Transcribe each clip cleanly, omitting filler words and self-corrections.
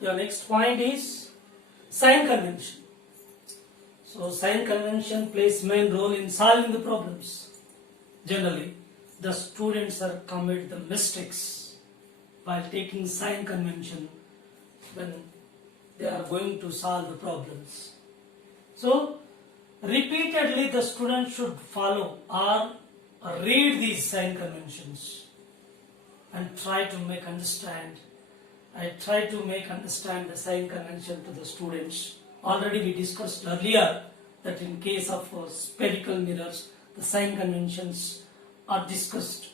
Your next point is sign convention. So sign convention plays main role in solving the problems. Generally, the students are commit the mistakes while taking sign convention when they are going to solve the problems. So repeatedly the student should follow or read these sign conventions and try to make understand. I try to make understand the sign convention to the students. Already we discussed earlier that in case of spherical mirrors, the sign conventions are discussed.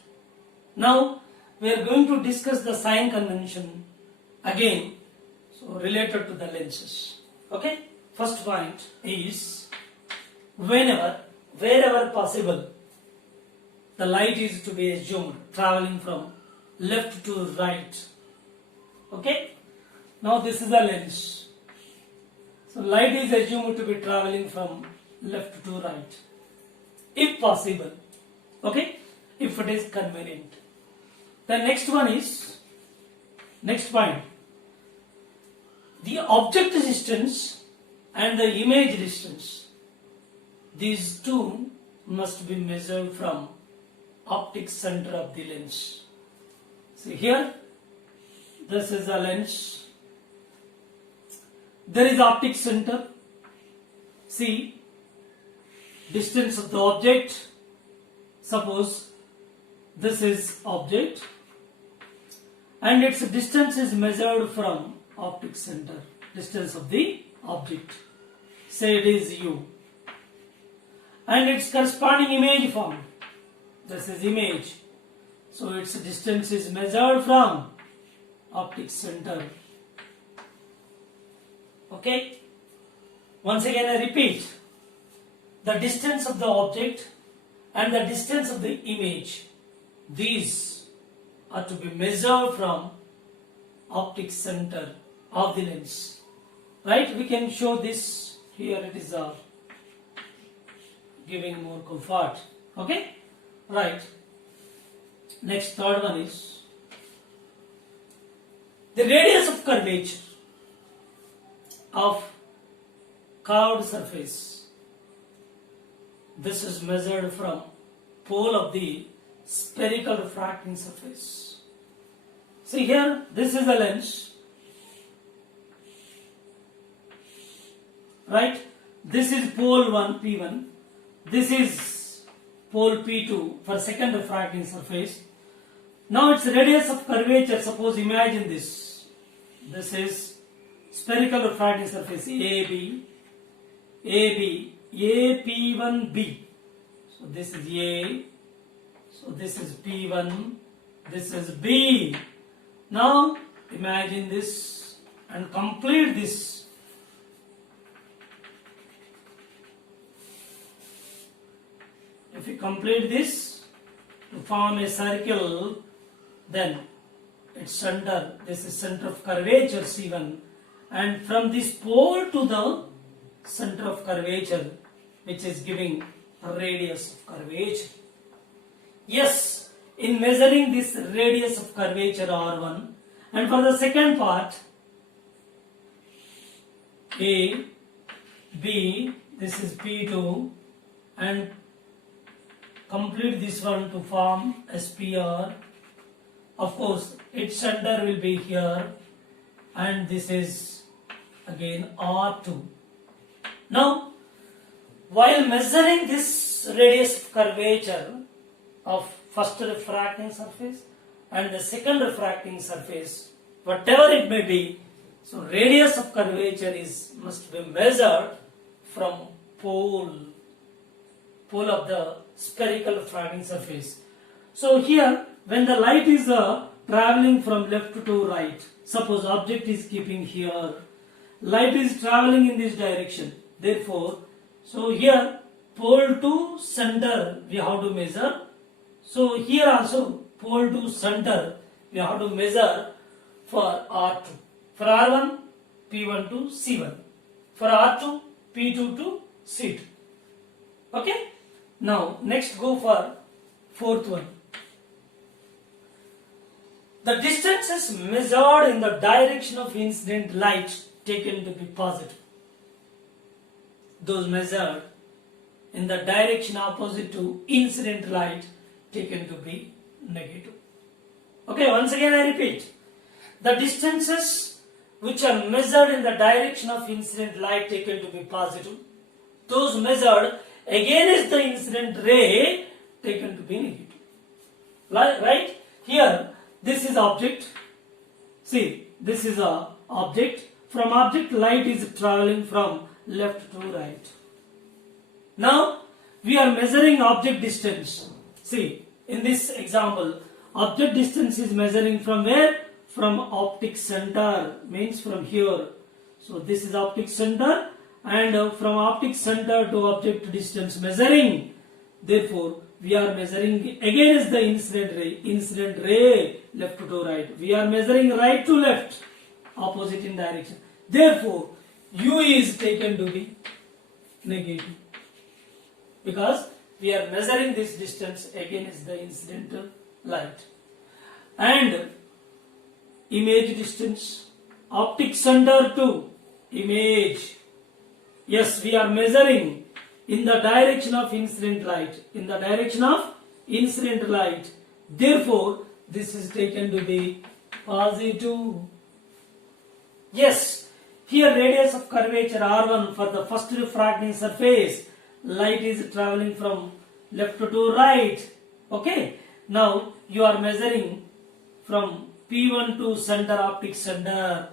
Now we are going to discuss the sign convention again, so related to the lenses. Okay, first point is wherever possible, the light is to be assumed traveling from left to right. Okay, now this is a lens. So light is assumed to be traveling from left to right, if possible. Okay, if it is convenient. The next one is, next point, the object distance and the image distance. These two must be measured from optic center of the lens. See here, this is a lens. There is optic center. See, distance of the object. Suppose this is object and its distance is measured from optic center. Distance of the object. Say it is u. And its corresponding image form. This is image. So its distance is measured from optic center. Okay. Once again I repeat. The distance of the object and the distance of the image. These are to be measured from optic center of the lens. Right? We can show this. Here it is giving more comfort. Okay? Right. Next, third one is the radius of curvature of curved surface. This is measured from pole of the spherical refracting surface. See here, this is a lens. Right? This is pole 1, P1. This is pole P2 for second refracting surface. Now its radius of curvature, suppose imagine this. This is spherical refracting surface AB, AP1B. So this is A, so this is P1, this is B. Now imagine this and complete this. If you complete this to form a circle, then its center, this is center of curvature C1, and from this pole to the center of curvature, which is giving a radius of curvature. Yes, in measuring this radius of curvature R1, and for the second part, A, B, this is P2, and complete this one to form SPR. Of course, its center will be here, and this is again R2. Now, while measuring this radius of curvature of first refracting surface and the second refracting surface, whatever it may be, so radius of curvature must be measured from pole of the spherical refracting surface. So here, when the light is traveling from left to right, suppose object is keeping here, light is traveling in this direction. Therefore, so here pole to center we have to measure. So here also pole to center we have to measure for R2. For R1, P1 to C1. For R2, P2 to C2. Okay? Now, next go for fourth one. The distance is measured in the direction of incident light taken to be positive. Those measured in the direction opposite to incident light taken to be negative. Okay, once again I repeat. The distances which are measured in the direction of incident light taken to be positive, those measured against the incident ray taken to be negative. Right? Here, this is object. See, this is a object. From object, light is traveling from left to right. Now, we are measuring object distance. See, in this example, object distance is measuring from where? From optic center, means from here. So, this is optic center, and from optic center to object distance measuring. Therefore, we are measuring against the incident ray left to right. We are measuring right to left, opposite in direction. Therefore, U is taken to be negative, because we are measuring this distance against the incidental light. And image distance, optic center to image. Yes, we are measuring in the direction of incident light. In the direction of incident light. Therefore, this is taken to be positive. Yes, here radius of curvature R1 for the first refracting surface. Light is traveling from left to right. Okay. Now, you are measuring from P1 to center optic center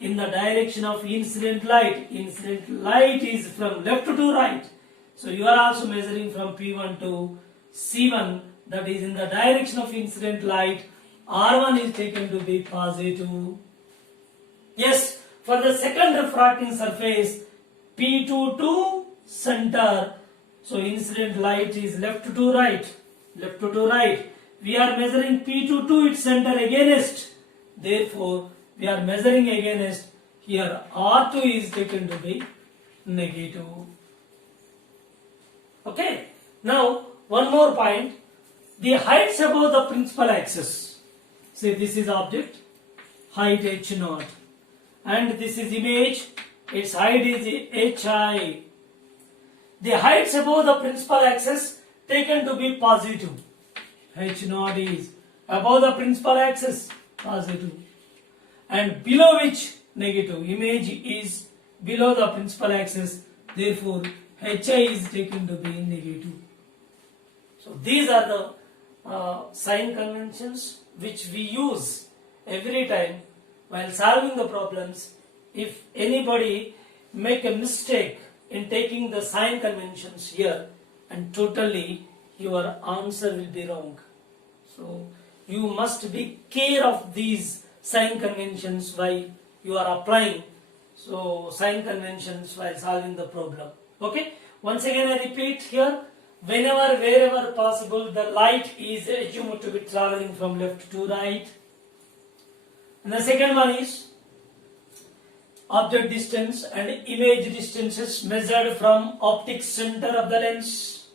in the direction of incident light. Incident light is from left to right. So you are also measuring from P1 to C1, that is in the direction of incident light. R1 is taken to be positive. Yes, for the second refracting surface, P2 to center. So incident light is left to right. Left to right. We are measuring P2 to its center against. Therefore, we are measuring against. Here R2 is taken to be negative. Okay. Now, one more point. The heights above the principal axis. See, this is object, height h0. And this is image, its height is hi. The heights above the principal axis taken to be positive. h0 is above the principal axis, positive. And below which, negative. Image is below the principal axis. Therefore, hi is taken to be negative. So these are the sign conventions which we use every time while solving the problems. If anybody make a mistake in taking the sign conventions here, and totally your answer will be wrong. So you must be care of these sign conventions while you are applying sign conventions while solving the problem. Okay, once again I repeat here, whenever, wherever possible, the light is assumed to be traveling from left to right. And the second one is object distance and image distances measured from optic center of the lens.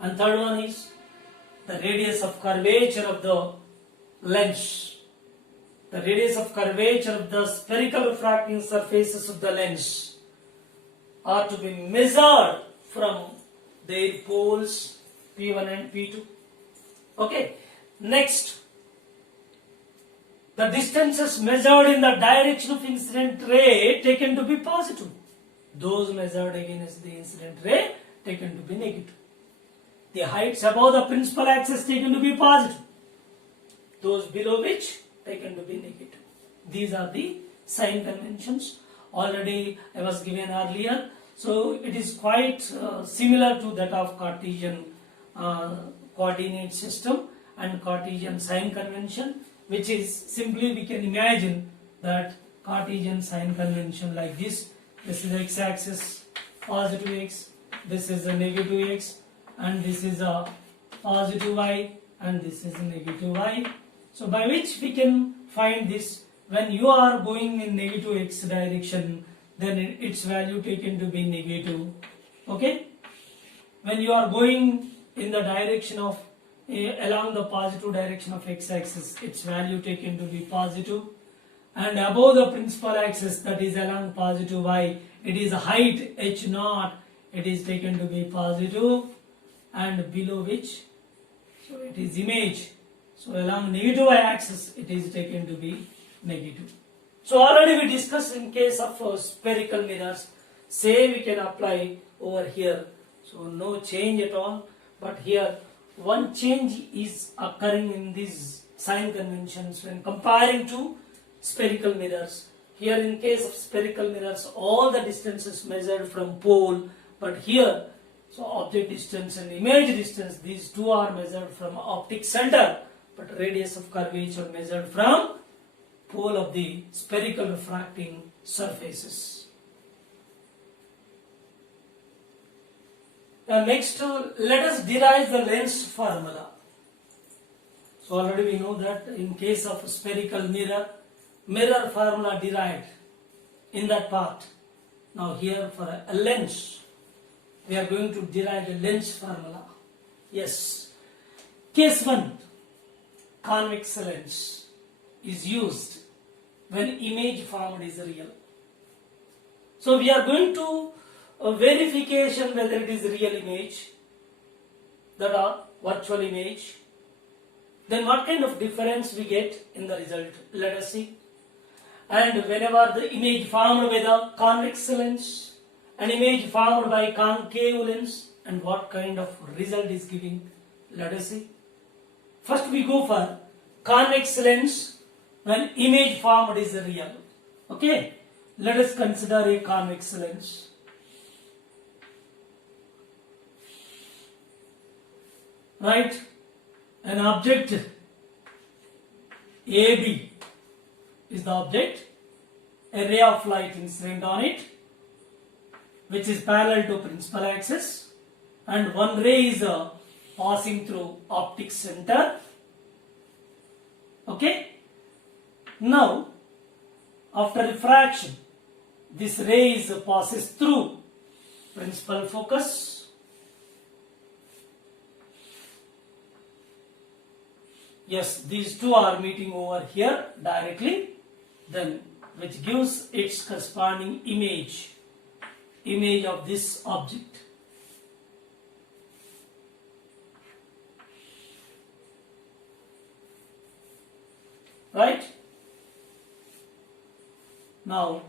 And third one is the radius of curvature of the lens. The radius of curvature of the spherical refracting surfaces of the lens are to be measured from their poles P1 and P2. Okay. Next, the distances measured in the direction of incident ray taken to be positive. Those measured against the incident ray taken to be negative. The heights above the principal axis taken to be positive. Those below which taken to be negative. These are the sign conventions. Already I was given earlier. So it is quite similar to that of Cartesian coordinate system and Cartesian sign convention, which is simply we can imagine that Cartesian sign convention like this. This is x-axis, positive x, this is a negative x, and this is a positive y, and this is a negative y. So by which we can find this, when you are going in negative x direction, then its value taken to be negative. Okay? When you are going in the direction of along the positive direction of x-axis, its value taken to be positive, and above the principal axis, that is along positive y, it is height h naught, it is taken to be positive, and below which, so it is image, so along negative y axis, it is taken to be negative. So already we discussed in case of spherical mirrors, same we can apply over here. So no change at all, but here one change is occurring in these sign conventions when comparing to spherical mirrors. Here in case of spherical mirrors, all the distances measured from pole, but here, so object distance and image distance, these two are measured from optic center, but radius of curvature measured from pole of the spherical refracting surfaces. Now next, let us derive the lens formula. So already we know that in case of spherical mirror, mirror formula derived in that part. Now here for a lens, we are going to derive the lens formula. Yes. Case 1, convex lens is used when image formed is real. So we are going to verification whether it is real image, that are virtual image. Then what kind of difference we get in the result? Let us see. And whenever the image formed by the convex lens, an image formed by concave lens, and what kind of result is giving? Let us see. First we go for convex lens when image formed is real. Okay, let us consider a convex lens. Right, an object AB is the object, a ray of light incident on it, which is parallel to principal axis, and one ray is passing through optic center. Okay. Now, after refraction, this ray passes through principal focus. Yes, these two are meeting over here directly, then which gives its corresponding image of this object. Right? Now,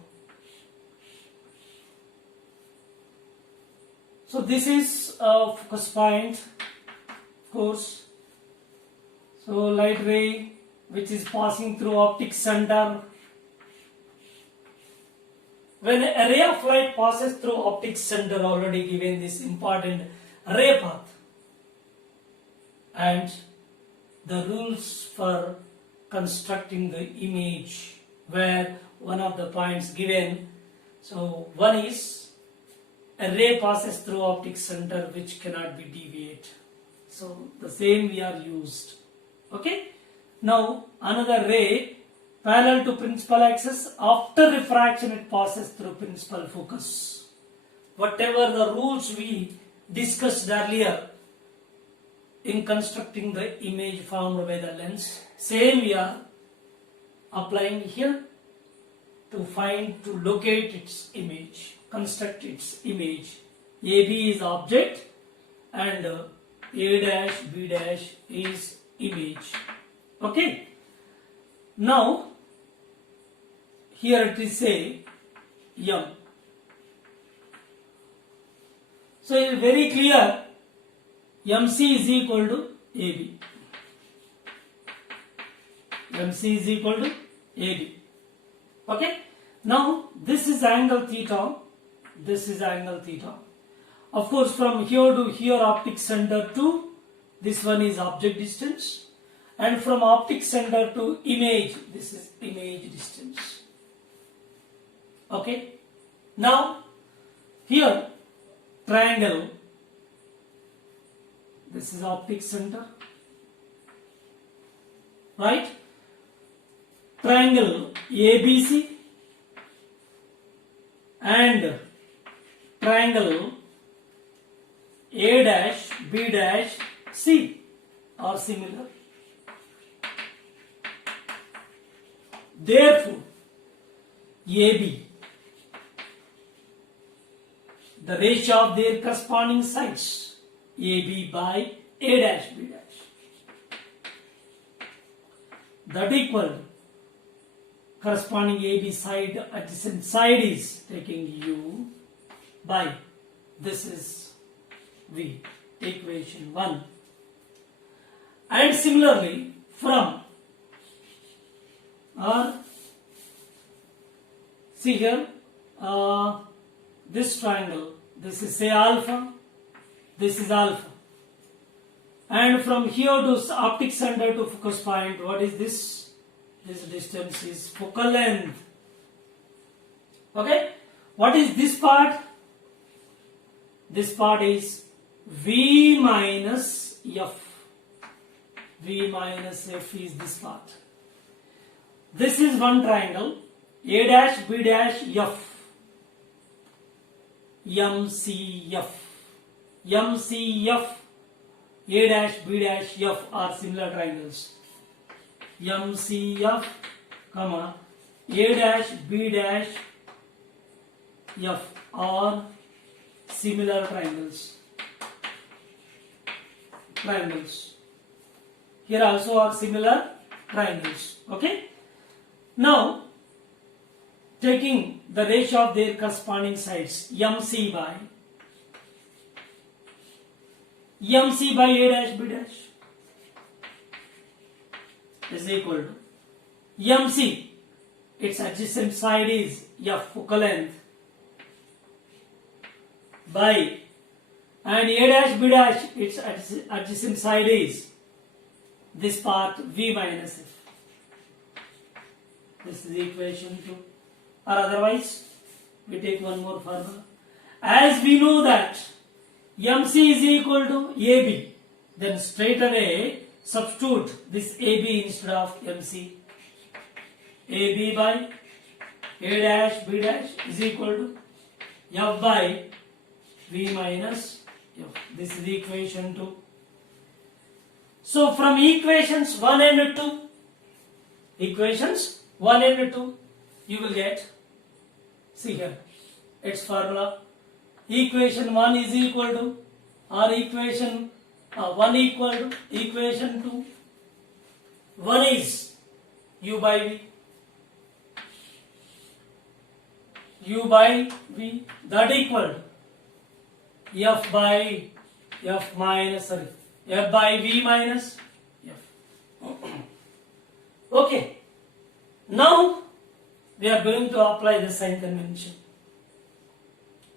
so this is a focus point, of course. So light ray which is passing through optic center. When a ray of light passes through optic center, already given this important ray path, and the rules for constructing the image, where one of the points given, so one is a ray passes through optic center which cannot be deviate. So the same we are used. Okay. Now another ray parallel to principal axis, after refraction it passes through principal focus. Whatever the rules we discussed earlier in constructing the image formed by the lens, same we are applying here to locate its image, construct its image. AB is object and A dash, B dash is image. Okay. Now here it is say M. So it is very clear, MC is equal to AB. MC is equal to AB. Okay. Now this is angle theta. This is angle theta. Of course, from here to here optic center to this one is object distance, and from optic center to image, this is image distance. Okay. Now here triangle, this is optic center, right? Triangle ABC and triangle A dash, B dash, C are similar. Therefore, AB, the ratio of their corresponding sides, AB by A dash B dash, that equal to corresponding AB side adjacent side is taking U by, this is V, equation 1. And similarly from, or see here, this triangle, this is say alpha, this is alpha, and from here to optic center to focus point, what is this? This distance is focal length. Okay, what is this part? This part is V minus F. V minus F is this part. This is one triangle, A dash B dash F, MCF, MCF, A dash B dash F are similar triangles. MCF, comma, A dash B dash F are similar triangles. Here also are similar triangles. Okay. Now, taking the ratio of their corresponding sides, MC by A dash B dash is equal to MC, its adjacent side is F, focal length, by, and A dash B dash, its adjacent side is this part, V minus F. This is equation 2. Or otherwise, we take one more formula. As we know that MC is equal to AB, then straight away substitute this AB instead of MC. AB by A dash B dash is equal to F by V minus F. This is equation 2. So from equations 1 and 2, you will get, see here, its formula. Equation 1 is equal to, or equation 1 equal to equation 2. 1 is U by V. U by V, that equal to F by F minus, sorry, F by V minus F. Okay. Now we are going to apply the sign convention.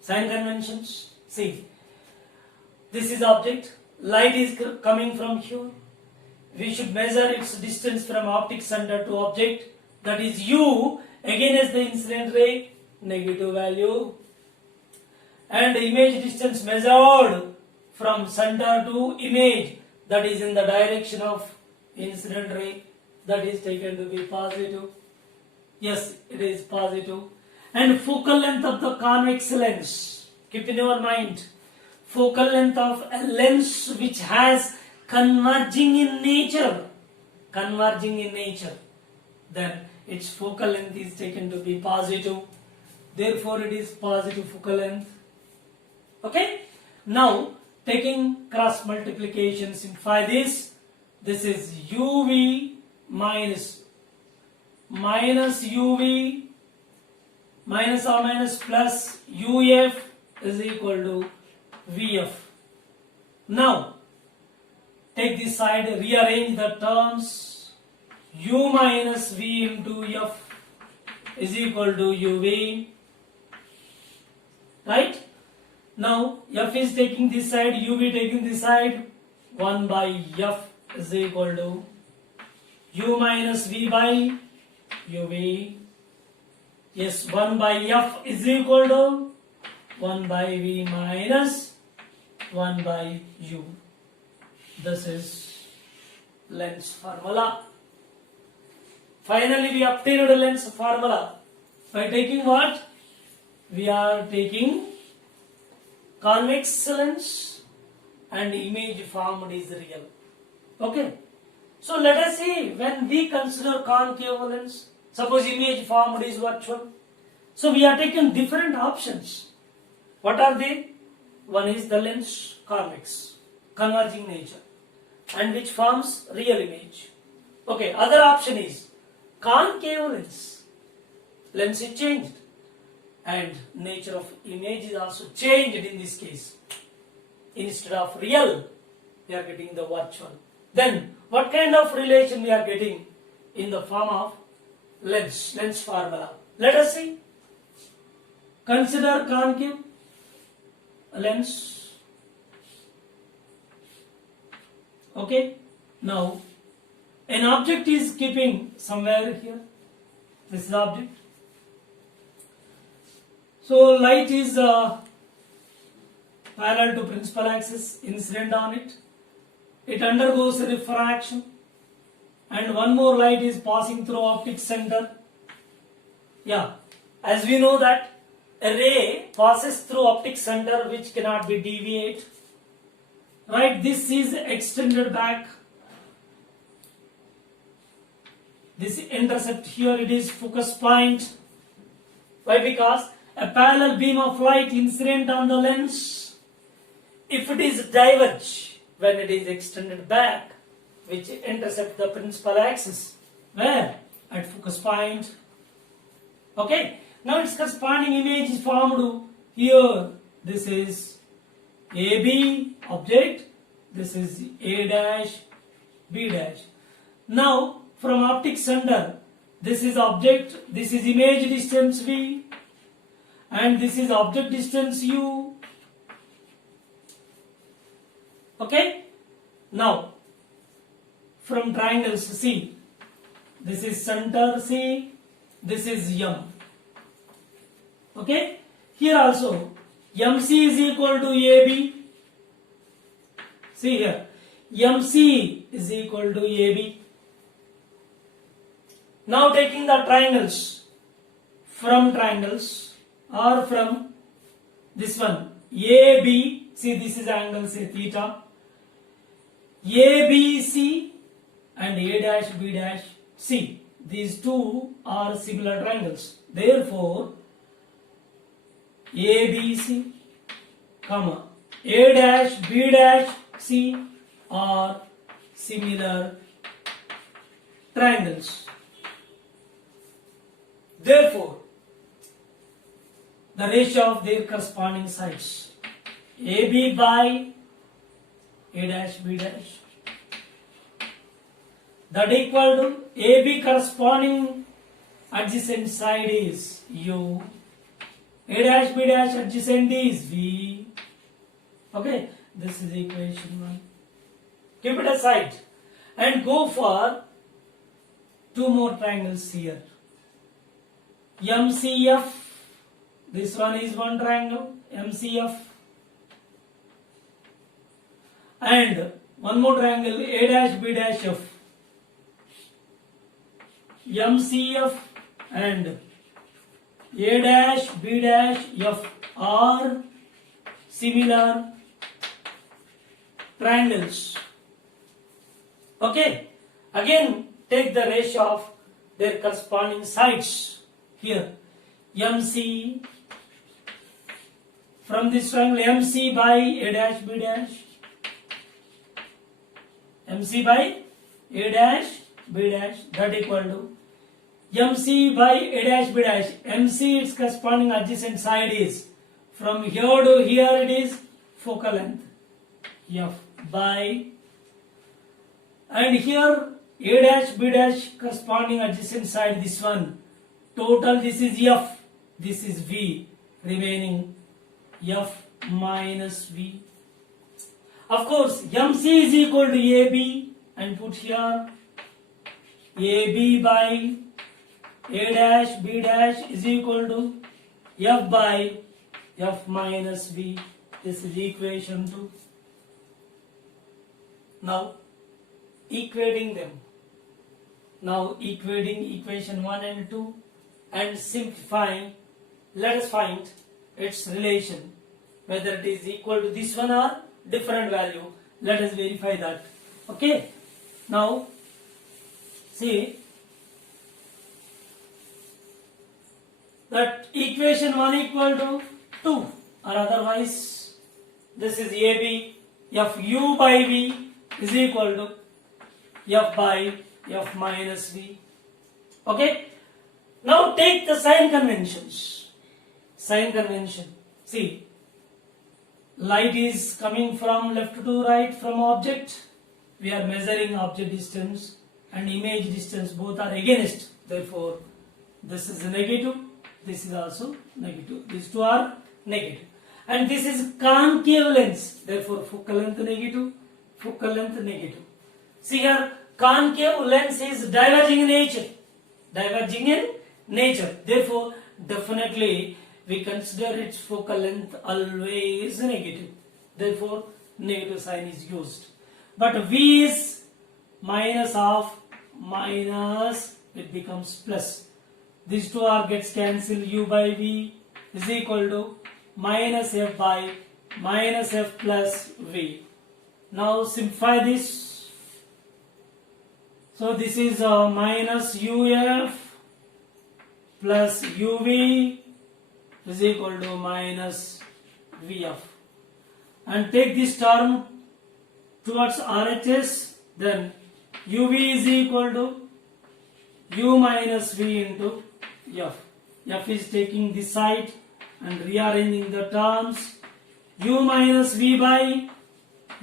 Sign conventions. See, this is object. Light is coming from here. We should measure its distance from optic center to object. That is U against the incident ray, negative value. And image distance measured from center to image, that is in the direction of incident ray, that is taken to be positive. Yes, it is positive. And focal length of the convex lens. Keep in your mind, focal length of a lens which has converging in nature, then its focal length is taken to be positive. Therefore, it is positive focal length. Okay. Now, taking cross multiplication, simplify this. This is UV minus UV minus or minus plus UF is equal to VF. Now, take this side, rearrange the terms. U minus V into F is equal to UV. Right? Now, F is taking this side, UV taking this side. 1 by F is equal to U minus V by UV. Yes, 1 by F is equal to 1 by V minus 1 by U. This is lens formula. Finally, we obtained a lens formula by taking what? We are taking convex lens and image formed is real. Okay. So let us see, when we consider concave lens, suppose image formed is virtual. So we are taking different options. What are they? One is the lens convex, converging nature, and which forms real image. Okay, other option is concave lens. Lens is changed and nature of image is also changed in this case. Instead of real, we are getting the virtual. Then what kind of relation we are getting in the form of lens formula? Let us see. Consider concave lens. Okay. Now, an object is keeping somewhere here. This is the object. So light is parallel to principal axis, incident on it. It undergoes refraction, and one more light is passing through optic center. Yeah, as we know that a ray passes through optic center which cannot be deviated. Right, this is extended back. This intercept here, it is focus point. Why? Because a parallel beam of light incident on the lens, if it is diverge when it is extended back, which intercept the principal axis, where? At focus point. Okay, now its corresponding image is formed here. This is AB object, this is A dash, B dash. Now from optic center, this is object, this is image distance V, and this is object distance U. Okay, now from triangles C, this is center C, this is M. Okay, here also MC is equal to AB. See here, MC is equal to AB. Now taking the triangles, from triangles or from this one AB, see this is angle say theta, ABC and A dash B dash C, these two are similar triangles. Therefore ABC comma A dash B dash C are similar triangles. Therefore, the ratio of their corresponding sides, AB by A dash B dash, that equal to AB corresponding adjacent side is U, A dash B dash adjacent is V. Okay, this is equation 1. Keep it aside and go for two more triangles here. MCF, this one is one triangle, MCF, and one more triangle A dash B dash F. MCF and A dash B dash F are similar triangles. Okay, again take the ratio of their corresponding sides. Here, MC, from this triangle MC by A dash B dash, MC by A dash B dash, that equal to MC by A dash B dash. MC, its corresponding adjacent side is from here to here, it is focal length F by, and here A dash B dash corresponding adjacent side, this one. Total, this is F, this is V, remaining F minus V. Of course, MC is equal to AB, and put here AB by A dash B dash is equal to F by F minus V. This is equation 2. Now, equating them. Now, equating equation 1 and 2. And simplifying, let us find its relation, whether it is equal to this one or different value. Let us verify that. Okay, Now, see that equation 1 equal to 2, or otherwise this is AB, Fu by V is equal to F by F minus V. Okay. Now take the sign conventions. Sign convention. See, light is coming from left to right from object. We are measuring object distance and image distance, both are against. Therefore, this is negative. This is also negative. These two are negative. And this is concave lens. Therefore, focal length negative, focal length negative. See here, concave lens is diverging in nature. Diverging in nature. Therefore, definitely we consider its focal length always negative. Therefore, negative sign is used. But V is minus of minus, it becomes plus. These two are gets cancelled. U by V is equal to minus F by minus F plus V. Now simplify this. So this is minus UF plus UV is equal to minus VF. And take this term towards RHS, then UV is equal to U minus V into F. F is taking this side and rearranging the terms, U minus V by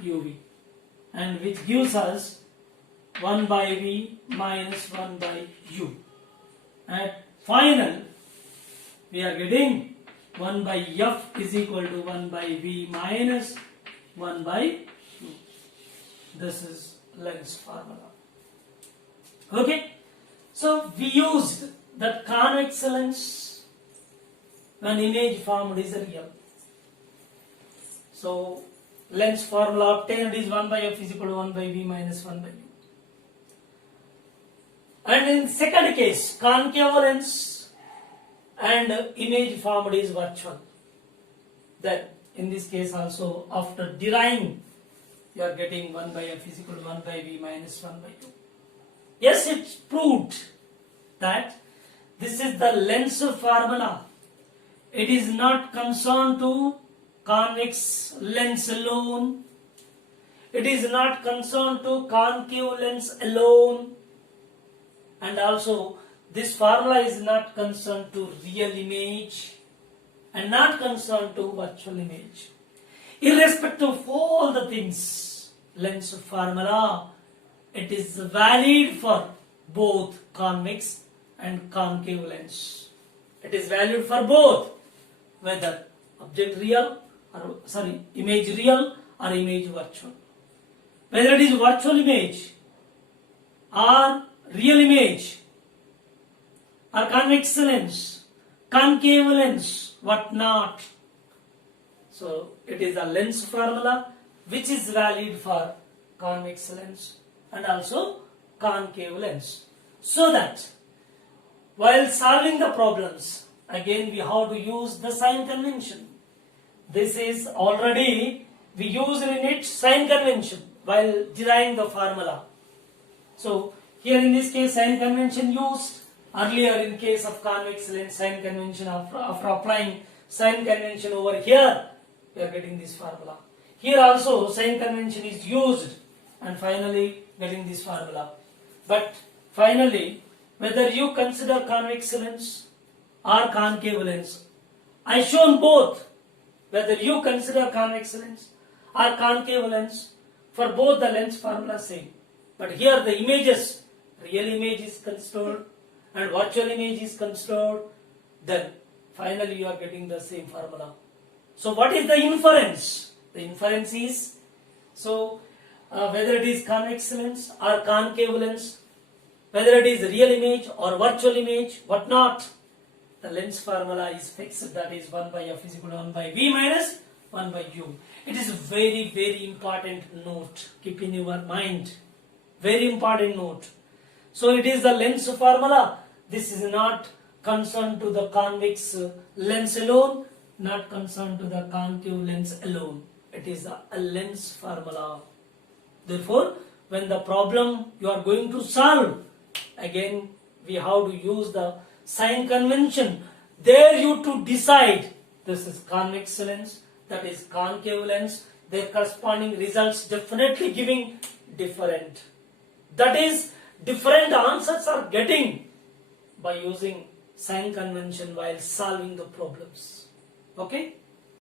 UV, and which gives us 1 by V minus 1 by U. At final, we are getting 1 by F is equal to 1 by V minus 1 by U. This is lens formula. Okay, so we used that convex lens when image formed is real. So lens formula obtained is 1 by F is equal to 1 by V minus 1 by U. And in second case, concave lens and image formed is virtual. Then in this case also, after deriving, you are getting 1 by F is equal to 1 by V minus 1 by U. Yes, it's proved that this is the lens formula. It is not concerned to convex lens alone. It is not concerned to concave lens alone. And also, this formula is not concerned to real image and not concerned to virtual image. Irrespective of all the things, lens formula, it is valid for both convex and concave lens. It is valid for both, whether object real or image real or image virtual. Whether it is virtual image or real image or convex lens, concave lens, what not. So it is a lens formula which is valid for convex lens and also concave lens. So that while solving the problems, again we have to use the sign convention. This is already we used in it sign convention while deriving the formula. So here in this case sign convention used. Earlier in case of convex lens, sign convention, after applying sign convention over here, we are getting this formula. Here also sign convention is used and finally getting this formula. But finally, whether you consider convex lens or concave lens, I shown both. Whether you consider convex lens or concave lens, for both the lens formula same. But here the images, real image is considered and virtual image is considered, then finally you are getting the same formula. So what is the inference? The inference is, whether it is convex lens or concave lens, whether it is real image or virtual image, what not, the lens formula is fixed, that is 1 by F is equal to 1 by V minus 1 by U. It is a very, very important note. Keep in your mind. Very important note. So it is the lens formula. This is not concerned to the convex lens alone, not concerned to the concave lens alone. It is a lens formula. Therefore, when the problem you are going to solve, again we have to use the sign convention. There you to decide this is convex lens, that is concave lens, their corresponding results definitely giving different. That is, different answers are getting by using sign convention while solving the problems. Okay?